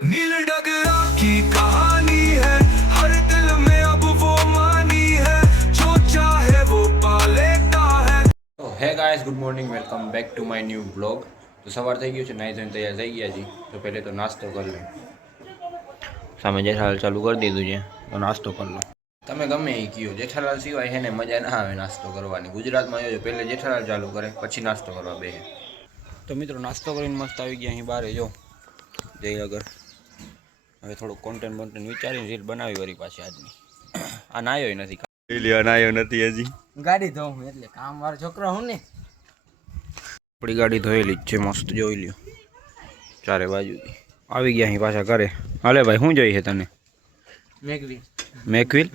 नील डगरा की कहानी है, हर दिल में अब वो मानी है, जो चाहे वो पा लेता है। तो है guys, good morning, welcome back to my new blog. तो सवार થઈ ગયું છે, નાઈ ધોઈને તૈયાર થઈ ગયા છીએ। તો પહેલે તો નાસ્તો કરી લો। સામે જેઠાલાલ ચાલુ કરી દીધું છે, તો નાસ્તો કરી લો। તમે ગમે એ કયો, જેઠાલાલ સિવાય છે ને મજા ના આવે નાસ્તો કરવાની। ગુજરાતમાં જો પહેલે જેઠાલાલ ચાલુ કરે, પછી નાસ્તો કરવા બેસે। તો મિત્રો નાસ્તો કરીને મસ્ત આવી ગયા અહીં બહાર જો જયનગર। હવે થોડુંક કોન્ટેન્ટ વિચારીને રીલ બનાવી વળી પાછી આજની। આ નાયો નથી, નાયો નથી હજી। ગાડી ધોઉં એટલે કામ વાળો છોકરો હું ને આપણી ગાડી ધોયેલી જ છે, મસ્ત જોઈ લ્યો ચારે બાજુથી। આવી ગયા અહીં પાછા ઘરે। હાલે ભાઈ, શું જોઈએ તને? મેઘવી મેકવિલ?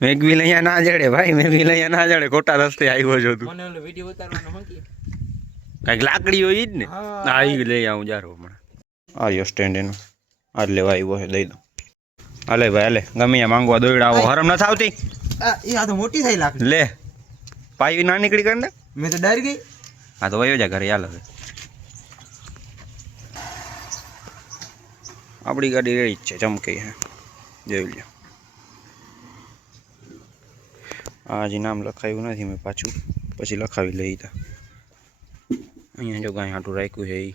મેકવિલ અહીંયા ના જડે ભાઈ, મેકવિલ અહીંયા ના જડે, ખોટા રસ્તે આવ્યો છો તું। મને ઓલો વિડિયો ઉતારવાનો હું કે કાંઈક લાકડી હોય જ ને, આ ઈ લઈ આવું જારો હમણાં। આવ્યો સ્ટેન્ડ એનો, આજ લેવા આવ્યો છે, દઈ દો। હાલે ભાઈ હાલે, ગમે ત્યાં માંગવા દોડ આવો, હરમ નથી આવતી? આ તો મોટી થઈ લાકડી લે પાઈ ના નીકળી કર ને, મેં તો ડર ગઈ। હા તો વયો જા ઘરે, હાલ હવે આપણી ગાડી રેડી જ છે, ચમકી છે, જોઈ લ્યો। આ હજી નામ લખાયું નથી મેં, પાછું પછી લખાવી લઈ તા। અહીંયા જો ગાય હાટું રાખ્યું છે એ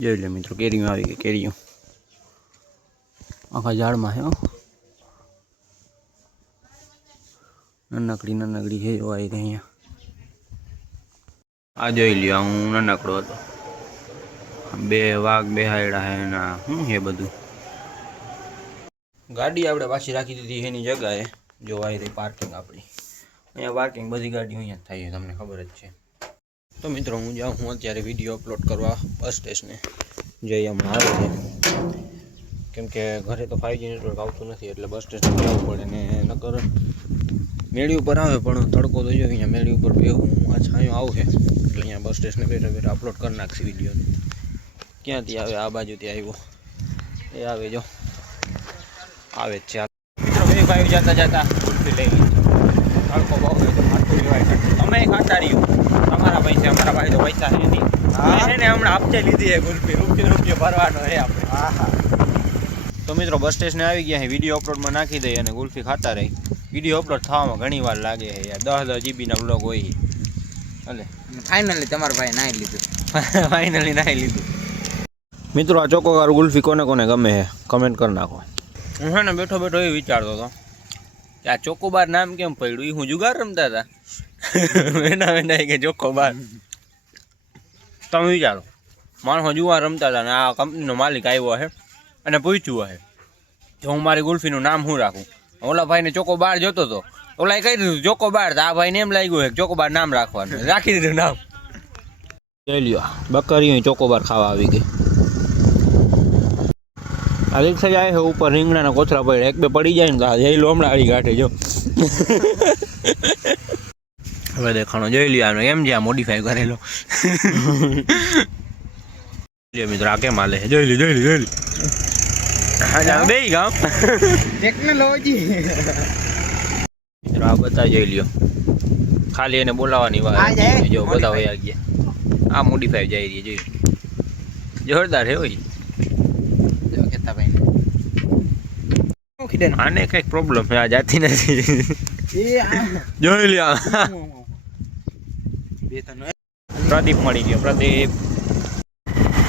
જોઈ લે મિત્રો। કેરીઓ આવી ગઈ, કેરીઓ આખા ઝાડમાં છે, નાનકડી છે જો આવી અહીંયા। આ જોઈ લ્યો, હું નાનકડો હતો, બે વાઘ બેહાડ્યા હે ના શું છે બધું। ગાડી આપણે પાછી રાખી દીધી એની જગ્યાએ, જો આવી રહી પાર્કિંગ આપણી। અહીંયા પાર્કિંગ બધી ગાડીઓ અહીંયા જ થાય છે, તમને ખબર જ છે। તો મિત્રો હું જાઉં, હું અત્યારે વિડીયો અપલોડ કરવા બસ સ્ટેશને જઈ હમણાં આવે છે, કેમ કે ઘરે તો 5G નેટવર્ક આવતું નથી, એટલે બસ સ્ટેશન જવું પડે ને નકર મેળી ઉપર આવે પણ તડકો તો જો અહીંયા મેળી ઉપર બેહું, આ છાંયો આવશે એટલે અહીંયા બસ સ્ટેશને બેઠા બેઠા અપલોડ કરી નાખશે વિડીયોને। ક્યાંથી આવે? આ બાજુથી આવ્યો, એ આવે જો આવે જ છે। મિત્રો બે ભાઈ જતા જતા કુલ્ફી લઈ લીધી, તડકો બહુ હોય તો માટલું લેવાય, તમે ખાતા રહ્યો, તમારા પૈસા, અમારા પાસે તો પૈસા છે નહીં, છે ને હમણાં હપ્તે લીધી છે કુલ્ફી, રૂપિયો ભરવાનો છે આપણે। હા હા। તો મિત્રો બસ સ્ટેશને આવી ગયા છે, વિડીયો અપલોડમાં નાખી દઈએ અને કુલ્ફી ખાતા રહી। વિડીયો અપલોડ થવામાં ઘણી વાર લાગે છે યાર, 10 જીબીના બ્લોગ હોય છે। એટલે ફાઇનલી તમારા ભાઈ નાઈ લીધું ફાઇનલી નાઈ લીધું। મિત્રો આ ચોકોબાર કુલ્ફી કોને કોને ગમે છે કમેન્ટ કરી નાખો। હું છે ને બેઠો બેઠો એ વિચારતો હતો કે આ ચોકોબાર નામ કેમ પડ્યું, એ હું જુગાર રમતા હતા એના કે ચોકોબાર। તમે વિચારો, માણસો જુગાર રમતા હતા ને આ કંપનીનો માલિક આવ્યો છે અને પૂછ્યું હશે જો હું મારી કુલ્ફીનું નામ શું રાખું। ઓલા ભાઈને ચોકોબાર જોતો હતો, ઓલાએ કહી દીધું ચોકોબાર, તો આ ભાઈને એમ લાગ્યું છે ચોકોબાર નામ રાખવાનું, રાખી દીધું નામ। જોઈ લ્યો, બકરીઓ ચોકોબાર ખાવા આવી ગઈ। આ રિક્ષા જાય છે ઉપર, રીંગણાના કોથળા પડે, એક બે પડી જાય ને તો જઈ લો હમણાં આડી ગાંઠે જો હવે દેખાણો જોઈ લ્યો આનો, એમ જ્યાં મોડિફાઈ કરેલો મિત્રો આ કેમ હાલે જોઈ લ્યો, જોઈ લ્યો, જોઈ લ્યો। હા બે ગામ ટેકનોલોજી મિત્રો આ બધા જોઈ લ્યો, ખાલી એને બોલાવવાની વાત જો બધા વયા ગયા। આ મોડિફાઈ જાય રહી, જોઈ જોરદાર છે હોય કેતા ભાઈ આને કઈક પ્રોબ્લેમ છે, આ જાતી નથી જોઈ લ્યો। પ્રદીપ મળી ગયો, પ્રદીપ।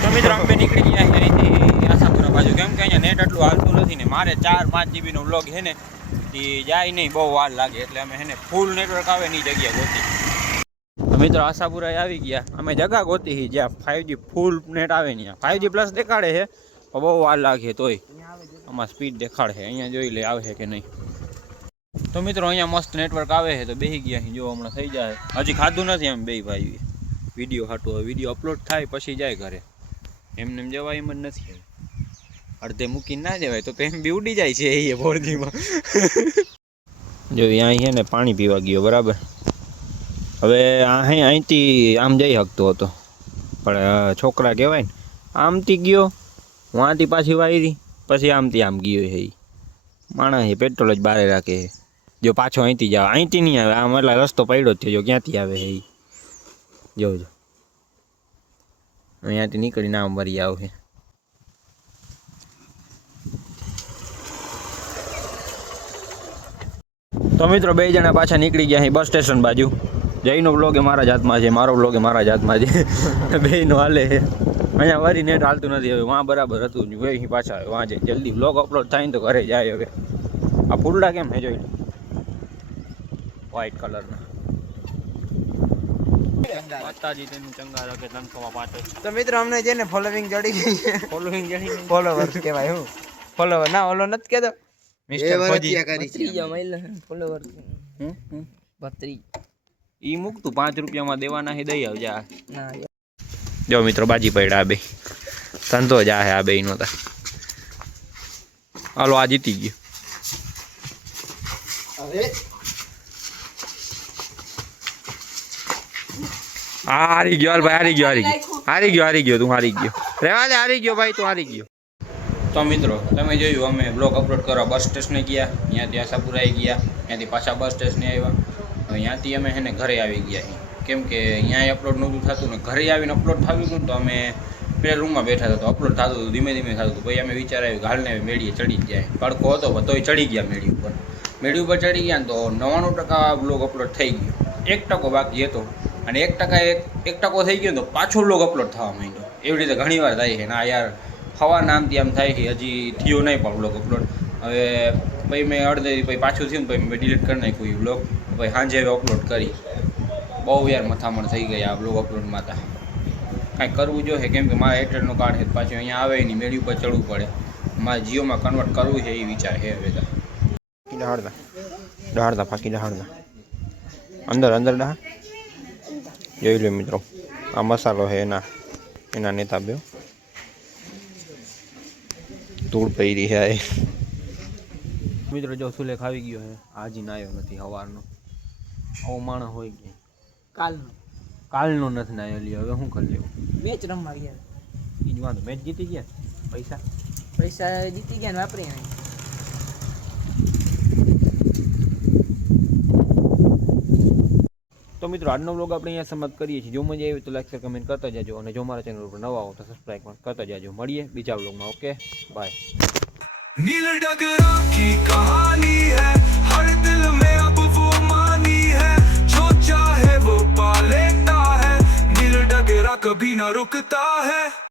તો મિત્રો અમે નીકળી ગયા અહીંયાથી આશાપુરા બાજુ, કેમ કે અહીંયા નેટ એટલું હાલતું નથી ને મારે 4-5 જીબીનો વ્લોગ છે ને એ જાય નહીં, બહુ વાર લાગે, એટલે અમે છે ને ફૂલ નેટવર્ક આવે ની જગ્યા ગોતી। તો મિત્રો આશાપુરા આવી ગયા, અમે જગા ગોતી જ્યાં 5G ફૂલ નેટ આવે ને, 5G પ્લસ દેખાડે છે પણ બહુ વાર લાગે, તોય આમાં સ્પીડ દેખાડે છે, અહીંયા જોઈ લે આવે છે કે નહીં। તો મિત્રો અહીંયા મસ્ત નેટવર્ક આવે છે, તો બેસી ગયા જો હમણાં થઈ જાય, હજી ખાધું નથી એમ બે ભાઈ વિડીયો હાટું, હવે વિડીયો અપલોડ થાય પછી જાય ઘરે, એમને એમ જવાય એમ જ નથી, અડધે મૂકીને ના જવાય તો એમ બી ઉડી જાય છે એ બોરજીમાં જો અહીં છે ને પાણી પીવા ગયો બરાબર, હવે અહીંથી આમ જઈ શકતો હતો પણ છોકરા કહેવાય ને, આમથી ગયો વાંથી પાછી વાયરી, પછી આમથી આમ ગયો છે એ માણસ પેટ્રોલ જ બહાર રાખે છે, જો પાછો અહીંથી જાવ, અહીંથી નહીં આવે, આમ એટલે રસ્તો પડ્યો જ છે, જો ક્યાંથી આવે છે એ જોજો, અહીંયાથી નીકળીને આમ વરી આવશે। તો મિત્રો બે જણા પાછા નીકળી ગયા અહીં બસ સ્ટેશન બાજુ. જયનો વ્લોગ એ મારા જ હાથમાં છે, મારો વ્લોગ એ મારા જ હાથમાં છે. બેયનો હાલે છે. અહીંયા વારી નેટ હાલતું નથી હવે. વાં બરાબર હતું બે અહીં પાછા આવે વાં જાય જલ્દી વ્લોગ અપલોડ થાય ને તો ઘરે જાય હવે. આ ફૂલડા કેમ છે જોઈ લો, વ્હાઈટ કલરના. માતાજી તેનું ચંગા રાખે તનખમાં પાટે. તો મિત્રો અમને છે ને ફોલોવિંગ જડી ગઈ છે. ફોલોઈંગ જણી ફોલોવર્સ કહેવાય હું ફોલોવર ના ઓલો નથી કહેતો મિસ્ટર ફોજી ફોલોવર ઈ મૂકતું 5 રૂપિયામાં દેવાના હે દઈ આવજે. ના જો મિત્રો બાજી પડ્યા આ બે ધંધો જ આ હે આ બે નો. હાલો આ જીતી ગયો. હારી ગયો હાલ ભાઈ, હારી ગયો તું હારી ગયો. રેવા દે, હારી ગયો ભાઈ તું હારી ગયો. તો મિત્રો તમે જોયું અમે બ્લોગ અપલોડ કરવા બસ સ્ટેશને ગયા, ત્યાંથી આશાપુરાએ ગયા, ત્યાંથી પાછા બસ સ્ટેશને આવ્યા. હવે ત્યાંથી અમે છે ને ઘરે આવી ગયા કેમ કે અહીંયા અપલોડ નહોતું થતું ને ઘરે આવીને અપલોડ થયું હતું. તો અમે પેલા રૂમમાં બેઠા હતા તો અપલોડ થતું હતું, ધીમે ધીમે થતું હતું. પછી અમે વિચાર આવ્યું હાલને મેળીએ ચડી જ જાય. તડકો હતો તોય ચડી ગયા મેળી ઉપર. મેળી ઉપર ચડી ગયા ને તો 99% બ્લોગ અપલોડ થઈ ગયો, 1% બાકી હતો. અને 1% થઈ ગયો તો પાછો બ્લોગ અપલોડ થવા માંડ્યો. એવી રીતે ઘણી વાર થાય છે ના યાર, હવા નામથી આમ થાય છે. હજી થયો નહીં પણ બ્લોગ અપલોડ. હવે પછી મેં અડધે પછી પાછું થયું ને પછી મેં ડિલીટ કરી નાખ્યું એ બ્લોગ. પછી સાંજે હવે અપલોડ કરી. બહુ યાર મથામણ થઈ ગઈ આ બ્લોગ અપલોડમાં. તો કાંઈક કરવું જોઈએ કેમ કે મારા એરટેલનો કાર્ડ છે પાછું અહીંયા આવે નહીં, મેળી ઉપર ચડવું પડે. મારે જીઓમાં કન્વર્ટ કરવું છે એ વિચાર છે હવે. તો ડહાડતા ફાંકી ડહાડતા અંદર ડહા જોઈ લો મિત્રો. આ મસાલો છે એના નેતા બે ધૂળ પડી છે મિત્રો. જો સુલેખ આવી ગયો છે, હાજી નાયો નથી સવારનો. આવો માણસ હોય કે કાલનો નથી નાયો લ્યો. હવે શું કરી લેવું? મેચ રમવા ગયા. એ જ વાંધો, મેચ જીતી ગયા. પૈસા જીતી ગયા ને વાપરી. તો મિત્રો આજનો વ્લોગ આપણે અહીંયા સમાપ્ત કરીએ છીએ. જો મજા આવી તો લાઈક શેર કમેન્ટ કરતા જાજો અને જો મારા ચેનલ ઉપર નવા હો તો સબસ્ક્રાઈબ પણ કરતા જાજો. મળીએ બીજા વ્લોગમાં. Okay bye. नील डगरा की कहानी है, हर दिल में अब वो मानी है, जो चाहे वो पा लेता है, नील डगरा कभी ना रुकता है.